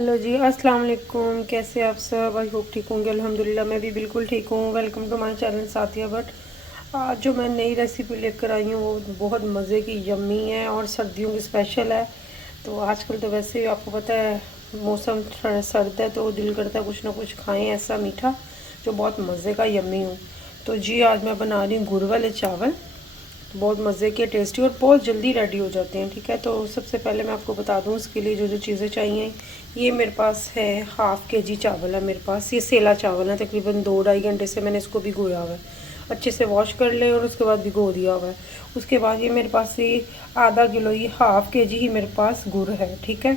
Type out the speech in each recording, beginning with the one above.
Hello जी, अस्सलाम वालेकुम। कैसे आप सब? आई होप ठीक होंगे। अल्हम्दुलिल्लाह मैं भी बिल्कुल ठीक हूँ। वेलकम टू माय चैनल साथिया भट्ट। आज जो मैं नई रेसिपी लेकर आई हूँ वो बहुत मज़े की यम्मी है और सर्दियों की स्पेशल है। तो आजकल तो वैसे ही आपको पता है मौसम थोड़ा सर्द है तो दिल करता है कुछ ना कुछ खाएं ऐसा मीठा जो बहुत मज़े का यम्मी हो। तो जी आज मैं बना रही हूँ गुड़ वाले चावल। तो बहुत मज़े के टेस्टी और बहुत जल्दी रेडी हो जाते हैं। ठीक है, तो सबसे पहले मैं आपको बता दूं उसके लिए जो जो चीज़ें चाहिए। ये मेरे पास है ½ kg चावल है मेरे पास। ये सेला चावल है, तकरीबन 2-2.5 घंटे से मैंने इसको भिगोया हुआ है। अच्छे से वॉश कर ले और उसके बाद भिगो दिया हुआ है। उसके बाद ये मेरे पास ये ½ किलो, ये ½ kg ही मेरे पास गुड़ है। ठीक है,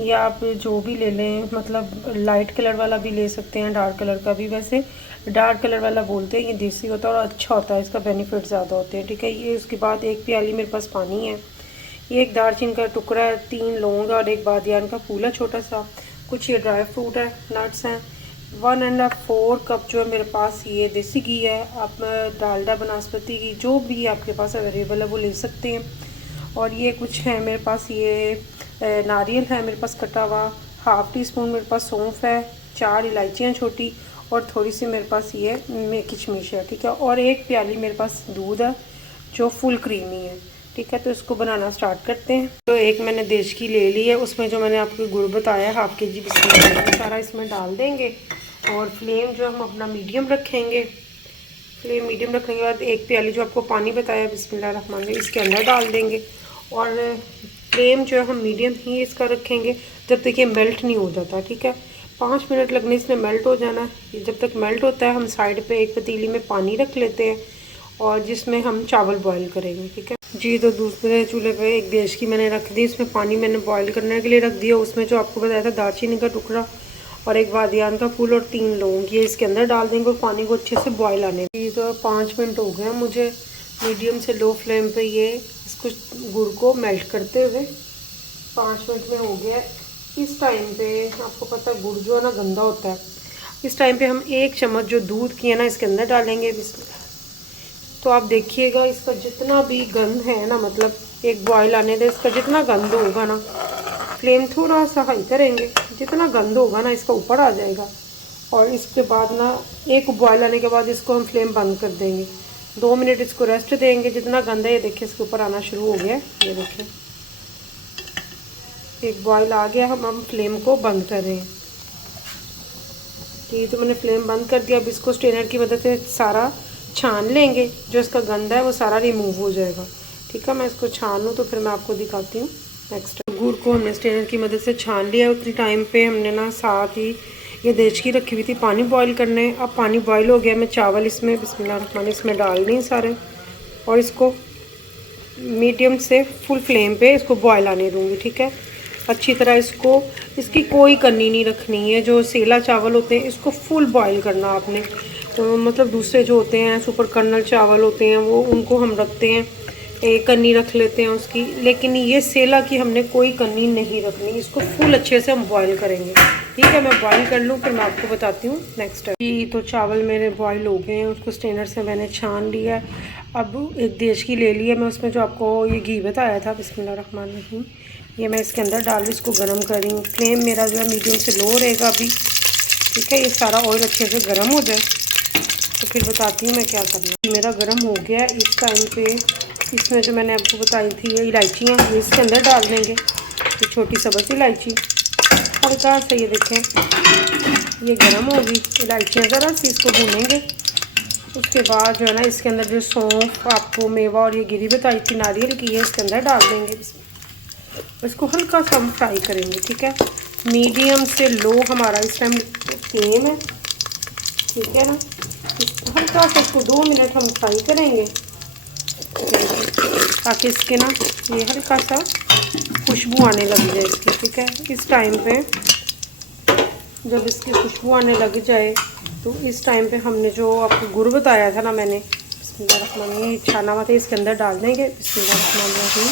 ये आप जो भी ले लें, मतलब लाइट कलर वाला भी ले सकते हैं, डार्क कलर का भी। वैसे डार्क कलर वाला बोलते हैं, ये देसी होता है और अच्छा होता है, इसका बेनिफिट ज़्यादा होते हैं। ठीक है, ये उसके बाद 1 प्याली मेरे पास पानी है। ये एक दालचीनी का टुकड़ा है, 3 लौंग और एक बादियान का फूल है छोटा सा। कुछ ये ड्राई फ्रूट है, नट्स हैं। 1¼ कप जो है मेरे पास ये देसी घी है। आप डालडा बनास्पति घी जो भी आपके पास अवेलेबल है वो ले सकते हैं। और ये कुछ है मेरे पास, ये नारियल है मेरे पास कटा हुआ। ½ टीस्पून मेरे पास सौंफ है। 4 इलायचियाँ छोटी और थोड़ी सी मेरे पास ये किशमिश है। ठीक है, और 1 प्याली मेरे पास दूध है जो फुल क्रीमी है। ठीक है, तो इसको बनाना स्टार्ट करते हैं। तो एक मैंने देश की ले ली है, उसमें जो मैंने आपको गुड़ बताया ½ kg बिस्किट सारा इसमें डाल देंगे। और फ्लेम जो हम अपना मीडियम रखेंगे। फ्लेम मीडियम रखने के बाद 1 प्याली जो आपको पानी बताया बिस्मिल्लाहिर्रहमानिर्रहीम इसके अंदर डाल देंगे। और फ्लेम जो है हम मीडियम ही इसका रखेंगे जब तक ये मेल्ट नहीं हो जाता। ठीक है, 5 मिनट लगने इसमें मेल्ट हो जाना है। जब तक मेल्ट होता है हम साइड पे एक पतीली में पानी रख लेते हैं और जिसमें हम चावल बॉईल करेंगे। ठीक है जी, तो दूसरे चूल्हे पे एक देश की मैंने रख दी, इसमें पानी मैंने बॉईल करने के लिए रख दिया। उसमें जो आपको बताया था दालचीनी का टुकड़ा और एक बादियान का फूल और 3 लौंग ये इसके अंदर डाल देंगे और पानी को अच्छे से बॉईल आने देंगे। तो 5 मिनट हो गए मुझे मीडियम से लो फ्लेम पे ये इसको गुड़ को मेल्ट करते हुए। 5 मिनट में हो गया। इस टाइम पे आपको पता है गुड़ जो है ना गंदा होता है। इस टाइम पे हम 1 चम्मच जो दूध की है ना इसके अंदर डालेंगे। तो आप देखिएगा इसका जितना भी गंध है ना, मतलब एक बॉयल आने दे, इसका जितना गंध होगा ना, फ्लेम थोड़ा सा हाई करेंगे, जितना गंद होगा ना इसका ऊपर आ जाएगा। और इसके बाद ना एक बॉयल आने के बाद इसको हम फ्लेम बंद कर देंगे। 2 मिनट इसको रेस्ट देंगे। जितना गंद है ये देखिए इसके ऊपर आना शुरू हो गया। ये देखिए एक बॉयल आ गया, हम फ्लेम को बंद कर रहे हैं। ठीक, तो मैंने फ्लेम बंद कर दिया। अब इसको स्ट्रेनर की मदद से सारा छान लेंगे, जो इसका गंद है वो सारा रिमूव हो जाएगा। ठीक है, मैं इसको छान लूँ तो फिर मैं आपको दिखाती हूँ नेक्स्ट। गुड़ को हमने स्ट्रेनर की मदद से छान लिया। उतनी टाइम पे हमने ना साथ ही ये देश की रखी हुई थी पानी बॉईल करने। अब पानी बॉईल हो गया, मैं चावल इसमें बिस्मिल्लाह इसमें डाल दी सारे और इसको मीडियम से फुल फ्लेम पे इसको बॉईल आने दूँगी। ठीक है, अच्छी तरह इसको, इसकी कोई कनी नहीं रखनी है। जो सेला चावल होते हैं इसको फुल बॉईल करना आपने। तो मतलब दूसरे जो होते हैं सुपर कर्नल चावल होते हैं वो उनको हम रखते हैं, एक कन्नी रख लेते हैं उसकी, लेकिन ये सेला की हमने कोई कन्नी नहीं रखनी। इसको फुल अच्छे से हम बॉईल करेंगे। ठीक है, मैं बॉईल कर लूँ फिर मैं आपको बताती हूँ नेक्स्ट। जी, तो चावल मेरे बॉईल हो गए हैं, उसको स्ट्रेनर से मैंने छान लिया। अब एक देश की ले ली है मैं, उसमें जो आपको ये घी बताया था बिस्मिल्लाहिर्रहमानिर्रहीम ये मैं इसके अंदर डाल इसको गर्म कर रही हूँ। फ्लेम मेरा जो है मीडियम से लो रहेगा अभी। ठीक है, ये सारा ऑयल अच्छे से गर्म हो जाए तो फिर बताती हूँ मैं क्या करना। मेरा गर्म हो गया। इस टाइम पे इसमें जो मैंने आपको बताई थी ये इलायचियाँ ये इसके अंदर डाल देंगे। ये छोटी सब्ज़ इलायची हल्का सा, ये देखें ये गर्म होगी इलायचियाँ, ज़रा सी इसको भूनेंगे। उसके बाद जो है ना इसके अंदर जो सौंफ आपको मेवा और ये गिरी बताई थी नारियल की, ये इसके अंदर डाल देंगे। इसको हल्का सा हम फ्राई करेंगे। ठीक है, मीडियम से लो हमारा इस टाइम फ्लेम है। ठीक है ना, हल्का सा इसको 2 मिनट हम फ्राई करेंगे ताकि इसके ना ये हल्का सा खुशबू आने लग जाए इसकी। ठीक है, इस टाइम पे जब इसकी खुशबू आने लग जाए तो इस टाइम पे हमने जो आपको गुड़ बताया था ना मैंने बिस्मिल्लाहिर्रहमानिर्रहीम छाना हुआ था इसके अंदर डाल देंगे। बिस्मिल्लाहिर्रहमानिर्रहीम।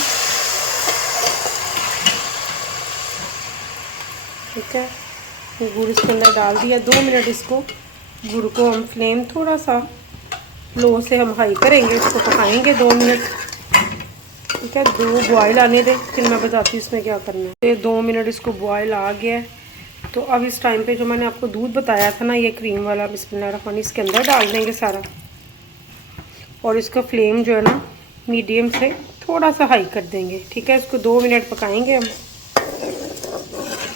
ठीक है, गुड़ इसके अंदर डाल दिया। 2 मिनट इसको गुड़ को हम फ्लेम थोड़ा सा लो से हम हाई करेंगे, इसको पकाएंगे 2 मिनट। ठीक है, 2 बॉयल आने दें फिर मैं बताती हूँ इसमें क्या करना है। 2 मिनट इसको बॉयल आ गया है। तो अब इस टाइम पे जो मैंने आपको दूध बताया था ना, ये क्रीम वाला, बिस्मिल्लाहिर्रहमानिर्रहीम, इसके अंदर डाल देंगे सारा। और इसका फ्लेम जो है ना मीडियम से थोड़ा सा हाई कर देंगे, ठीक है। इसको 2 मिनट पकाएंगे हम।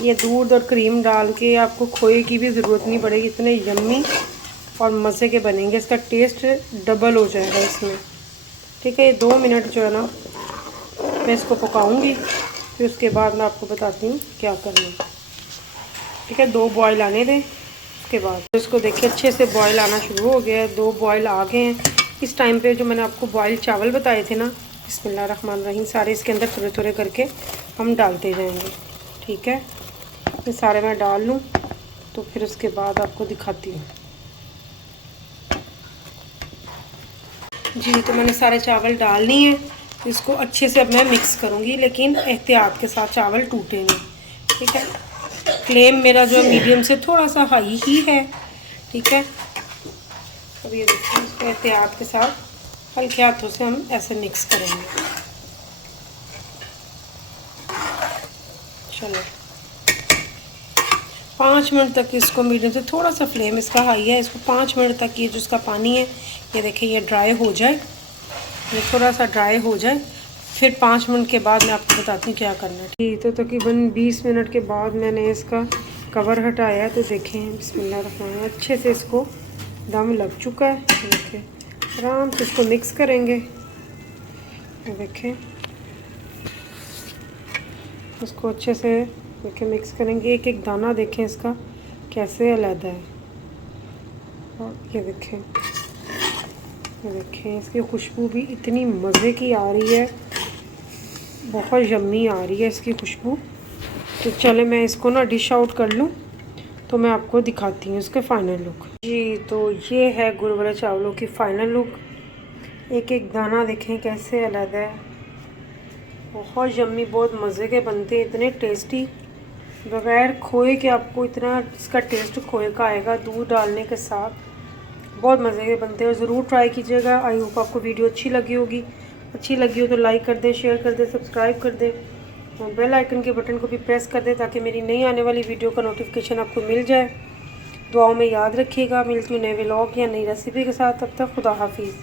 ये दूध और क्रीम डाल के आपको खोए की भी ज़रूरत नहीं पड़ेगी, इतने यम्मी और मज़े के बनेंगे। इसका टेस्ट डबल हो जाएगा इसमें, ठीक है। ये 2 मिनट जो है ना मैं इसको पकाऊंगी, फिर उसके बाद मैं आपको बताती हूँ क्या करना है, ठीक है। 2 बॉयल आने दें, उसके बाद तो इसको देखिए अच्छे से बॉयल आना शुरू हो गया है। 2 बॉयल आ गए हैं। इस टाइम पे जो मैंने आपको बॉयल चावल बताए थे ना, बिस्मिल्लाहिर्रहमानिर्रहीम, सारे इसके अंदर थोड़े थोड़े करके हम डालते जाएंगे, ठीक है। ये सारे मैं डाल लूँ तो फिर उसके बाद आपको दिखाती हूँ। जी, तो मैंने सारे चावल डाल लिए हैं। इसको अच्छे से अब मैं मिक्स करूँगी, लेकिन एहतियात के साथ, चावल टूटे नहीं, ठीक है। फ्लेम मेरा जो मीडियम से थोड़ा सा हाई ही है, ठीक है। अब ये देखिए, इसको एहतियात के साथ हल्के हाथों से हम ऐसे मिक्स करेंगे। चलो 5 मिनट तक इसको मीडियम से, थोड़ा सा फ्लेम इसका हाई है, इसको 5 मिनट तक ये जो इसका पानी है ये देखिए ये ड्राई हो जाए, ये थोड़ा सा ड्राई हो जाए। फिर 5 मिनट के बाद मैं आपको बताती हूँ क्या करना है। ठीक, तो तकरीबन 20 मिनट के बाद मैंने इसका कवर हटाया है, तो देखें बिस्मिल्लाह, अच्छे से इसको दम लग चुका है। देखिए आराम से इसको मिक्स करेंगे, देखें इसको अच्छे से देखिए मिक्स करेंगे। एक एक दाना देखें इसका कैसे अलग है। और ये देखें, ये देखें इसकी खुशबू भी इतनी मज़े की आ रही है, बहुत यम्मी आ रही है इसकी खुशबू। तो चले मैं इसको ना डिश आउट कर लूँ, तो मैं आपको दिखाती हूँ इसके फ़ाइनल लुक। जी, तो ये है गुड़ वाले चावलों की फ़ाइनल लुक। एक एक दाना देखें कैसे अलग है, बहुत यम्मी, बहुत मज़े के बनते हैं, इतने टेस्टी, बग़ैर खोए के आपको इतना इसका टेस्ट खोए का आएगा दूध डालने के साथ। बहुत मज़े के बनते हैं और ज़रूर ट्राई कीजिएगा। आई होप आपको वीडियो अच्छी लगी होगी। अच्छी लगी हो तो लाइक कर दें, शेयर कर दें, सब्सक्राइब कर दें और बेल आइकन के बटन को भी प्रेस कर दें, ताकि मेरी नई आने वाली वीडियो का नोटिफिकेशन आपको मिल जाए। दुआओं में याद रखिएगा। मिलती हूँ नए व्लॉग या नई रेसिपी के साथ, तब तक खुदा हाफिज़।